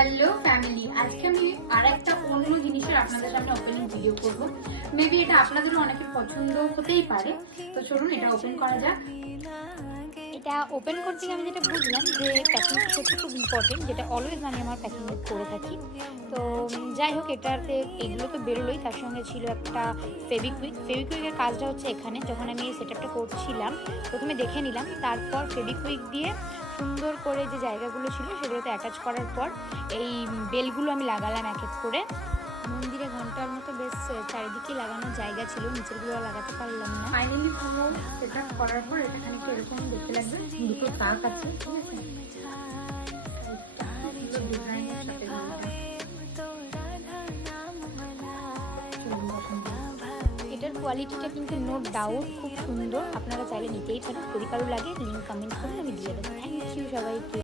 Hello family, আজকে আমি আর একটা অন্য জিনিসের আপনাদের সামনে ওপেনিং ভিডিও করব। মেবি এটা আপনাদেরও অনেকের পছন্দ হতেই পারে। তো চলুন এটা ওপেন করা যাক। এটা ওপেন করতে গিয়ে আমি যেটা বুঝলাম যে প্যাকিংটা সত্যি খুব ইম্পর্টেন্ট, যেটা অলওয়েজ আমি আমার প্যাকিং করে থাকি। তো যাই হোক, এটাতে এগুলো তো বেরোলোই, তার সঙ্গে ছিল একটা ফেবিকুইকের কাজটা হচ্ছে এখানে। যখন আমি এই সেটআপটা করছিলাম প্রথমে দেখে নিলাম, তারপর ফেবিকুইক দিয়ে সুন্দর করে যে জায়গাগুলো ছিল সেগুলোতে অ্যাটাচ করার পর এই বেলগুলো আমি লাগালাম এক এক করে। মন্দিরে ঘন্টার মতো বেশ চারিদিকে লাগানোর জায়গা ছিল, নিচেরগুলো লাগাতে পারলাম না। ফাইনালি পুরো সেটআপ করার পর এটা খানিকটা এরকম দেখতে লাগবে। দুটো তাক আছে, ঠিক আছে? ডিজাইনের সাথে এটার কোয়ালিটিটা কিন্তু নো ডাউট খুব সুন্দর, আপনারা চাইলে নিতেই পারেন। যদি কারো লাগে লিঙ্ক কমেন্ট করুন, আমি দিয়ে দেবো। থ্যাংক ইউ সবাইকে।